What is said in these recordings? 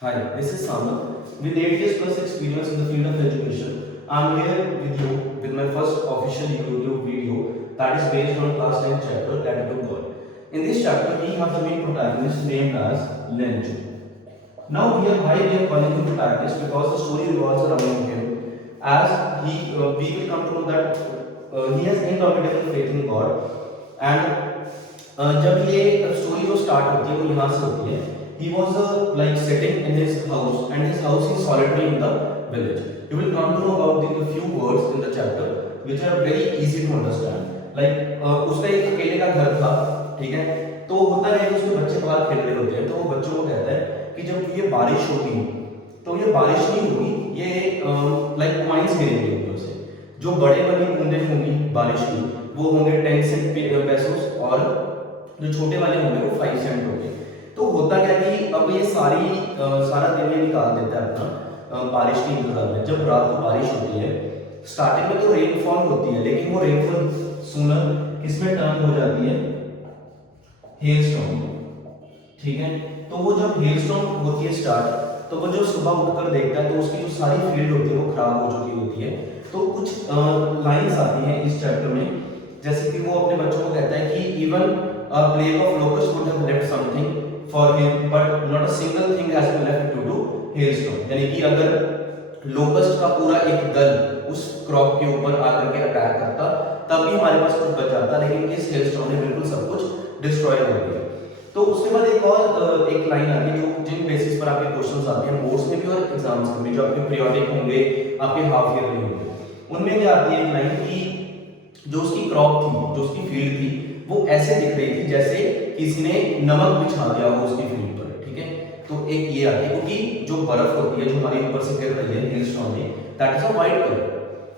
Hi, this is Samak. With 8 years plus experience in the field of education, I am here with you with my first official YouTube video that is based on class 10 chapter Gratitude God. In this chapter, we have the main protagonist named as Lenju. Now, why we are calling him protagonist because the story revolves around him. As we will come to know that he has indomitable faith in God, and जब ये story जो start होती है वो यहाँ से होती है. He was like sitting in his house, and his house is solitary in the village. You will come to know about the few words in the chapter which are very easy to understand. Like उसका एक अकेले का घर था, ठीक है. तो होता है कि उसके बच्चे बाहर खेल रहे होते हैं, तो वो बच्चों को कहता है कि जब ये बारिश होगी तो ये बारिश नहीं होगी, ये लाइक कॉइन्स गिरेंगे ऊपर से. जो बड़े वाली बूंदें होंगी बारिश की वो होंगे 10 सेंट पेसोस, और जो छोटे वाले होंगे वो 5 सेंट होंगे. तो होता क्या कि अब ये सारा दिन ये निकाल देता है अपना बारिश के इंतजार में. जब रात को बारिश होती है, स्टार्टिंग में तो रेनफॉल होती है, लेकिन वो रेनफॉल सुनर किसमें टर्न हो जाती है, हेलस्टॉर्म. ठीक है. तो वो जब हेलस्टॉर्म होती है स्टार्ट, तो वो जब सुबह उठकर देखता है तो उसकी जो सारी फील्ड होती है वो खराब हो चुकी होती है. तो कुछ लाइंस आती हैं इस चैप्टर में, जैसे कि वो अपने बच्चों को कहता है कि even a plague of locusts would have left something for him, but not a single thing has been left due to hailstorm. यानी कि अगर लोकस्ट का पूरा एक दल उस क्रॉप के ऊपर आकर के अटैक करता तब भी हमारे पास कुछ बच जाता, लेकिन इस हेलस्टॉर्म ने बिल्कुल सब कुछ डिस्ट्रॉय कर दिया. तो उसके बाद एक और एक लाइन आती है जो जिन बेसिस पर आपके क्वेश्चंस आते हैं बोर्ड्स में भी और एग्जाम्स में भी, जो आपके पीरियोडिक होंगे, आपके हाफ ईयरली होंगे, उनमें क्या आती है एक लाइन की जो उसकी क्रॉप थी, जो उसकी फील्ड थी, वो ऐसे दिख रही थी जैसे किसी ने नमक बिछा दिया हो उसकी फील्ड पर. ठीक है. तो एक ये आती है क्योंकि जो बर्फ होती है जो हमारी ऊपर से गिर रही है हेलस्टॉर्म में, that is a white colour,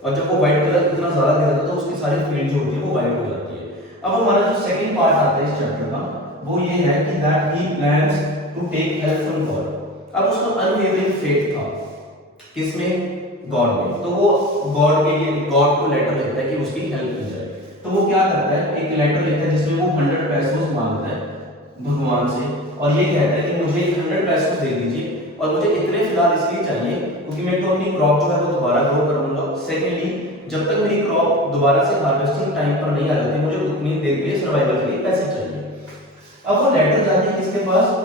और जब वो वाइट कलर इतना ज्यादा गिर जाता है तो उसकी सारी फील्ड जो होती है वो वाइट हो जाती है. अब हमारा जो सेकंड पार्ट आता है इस चैप्टर का वो ये है कि that he plans to take help from God. अब उसका अनवेवरिंग फेथ था किसमें, गॉड में. तो वो गॉड को लेटर लिखता है कि उसकी हेल्प मिल जाए. तो वो क्या करता है, एक लेटर लिखता है जिसमें वो 100 पैसोस मांगता है भगवान से, और ये कहता है कि मुझे 100 पैसोस दे दीजिए, और मुझे इतने फिलहाल इसलिए चाहिए क्योंकि मैं तो अपनी क्रॉप जो है वो दोबारा ग्रो करूंगा. सेकेंडली, जब तक मेरी क्रॉप दोबारा से हार्वेस्टिंग टाइम पर नहीं आ जाती, मुझे उतनी देर के लिए सर्वाइवल के लिए पैसे चाहिए. अब वो लेटर जाती है किसके पास,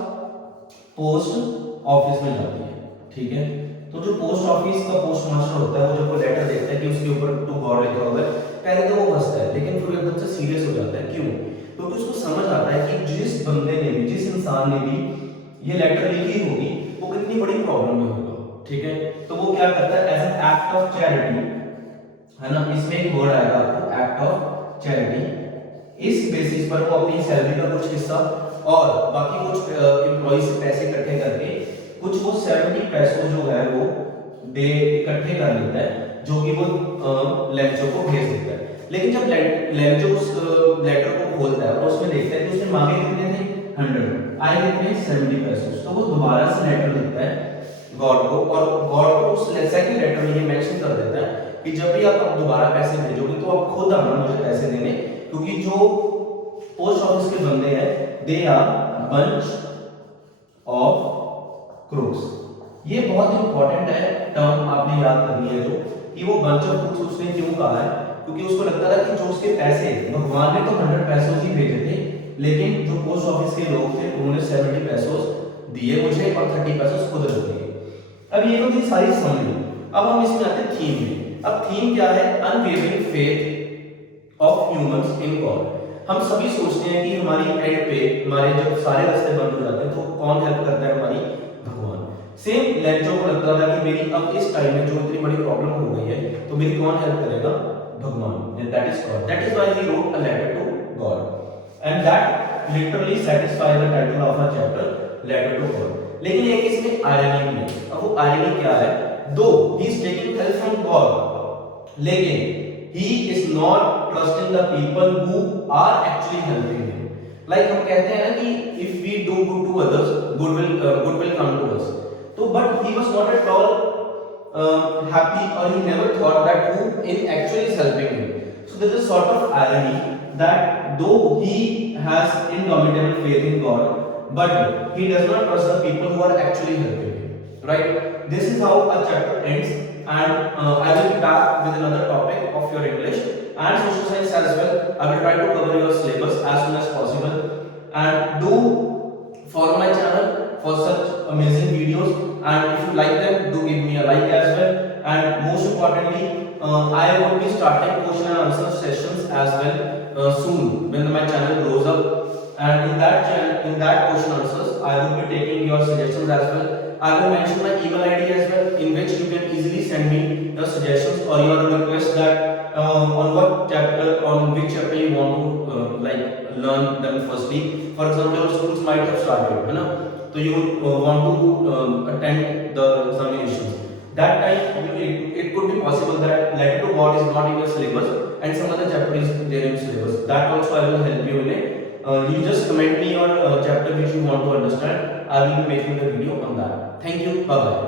पोस्ट ऑफिस में जाती है. ठीक है. तो जो पोस्ट ऑफिस का पोस्ट मास्टर होता है वो जब वो लेटर देखता है कि उसके ऊपर टू गॉड लिखा हुआ है, पहले तो वो हंसता है, लेकिन फिर एकदम से सीरियस हो जाता है. क्यों? क्योंकि उसको समझ आता है कि जिस बंदे ने भी, जिस इंसान ने भी ये लेटर लिखी होगी वो कितनी बड़ी प्रॉब्लम में होगा. ठीक है. तो वो क्या करता है, as an act of charity, है ना, इसमें एक वर्ड आएगा आपको, एक्ट ऑफ चैरिटी. इस बेसिस पर वो अपनी सैलरी का कुछ हिस्सा और बाकी कुछ एम्प्लॉय से पैसे इकट्ठे करके कुछ वो 70 पैसों जो है वो दे इकट्ठे कर लेता है, जो कि वो लेंचो को भेज देता है. लेकिन जब लेंचो उस लेटर को खोलता है और उसमें देखता है कि उसने मांगे कितने थे, 100, आए कितने, 70 पैसों. तो वो दोबारा से लेटर लिखता है गॉड को, और गॉड को उस सेकंड लेटर में ये मेंशन कर देता है कि जब भी आप दोबारा पैसे भेजोगे तो आप खुद आना मुझे पैसे देने, क्योंकि जो पोस्ट ऑफिस के बंदे हैं they are bunch of crooks. ये बहुत इंपॉर्टेंट है टर्म, आपने याद करनी है जो कि वो बंच ऑफ क्रूक्स उसने क्यों कहा है, क्योंकि उसको लगता था कि जो उसके पैसे, भगवान ने तो 100 पैसों ही भेजे थे, लेकिन जो पोस्ट ऑफिस के लोग थे उन्होंने 70 पैसों दिए मुझे और 30 पैसों खुद रख दिए. अब ये तो थी सारी समरी. अब हम इसमें आते हैं थीम में. अब थीम क्या है, unwavering faith of humans in God. हम सभी सोचते हैं कि हमारी एंड पे हमारे जब सारे रास्ते बंद हो जाते हैं तो कौन हेल्प करता है, हमारी भगवान. सेम लेंचो को लगता था कि मेरी अब इस टाइम में जो इतनी बड़ी प्रॉब्लम हो गई है तो मेरी कौन हेल्प करेगा, भगवान. That is God. That is why he wrote a letter to God, and that literally satisfies the title of a chapter, letter to God. लेकिन एक इसमें आयरनी भी है. अब वो आयरनी क्या है, दो he is taking help from God, लेकिन he is not trusting the people who are actually helping him. Like हम कहते हैं ना कि if we do good to others, good will come to us. तो but he was not at all happy, or he never thought that who is actually is helping him. So there is a sort of irony that though he has indomitable faith in God, but he does not trust the people who are actually helping him. right? This is how a chapter ends, and I will be back with another topic of your English and social science as well. I will try to cover your syllabus as soon as possible, and do follow my channel for such amazing videos, and if you like them, do give me a like as well. And most importantly, I will be starting question and answer sessions as well soon when my channel grows up, and in that question answers I will be taking your suggestions as well. I will mention my email ID as well, in which you can easily send me your suggestions or your request that on which chapter you want to learn them firstly. For example, your schools might have started, you know, so you want to attend the examinations. That time it could be possible that letter to God is not in your syllabus and some other chapter is there in your syllabus. That also I will help you in it. You just comment me your chapter which you want to understand. I will be making the video on that. Thank you. Bye bye.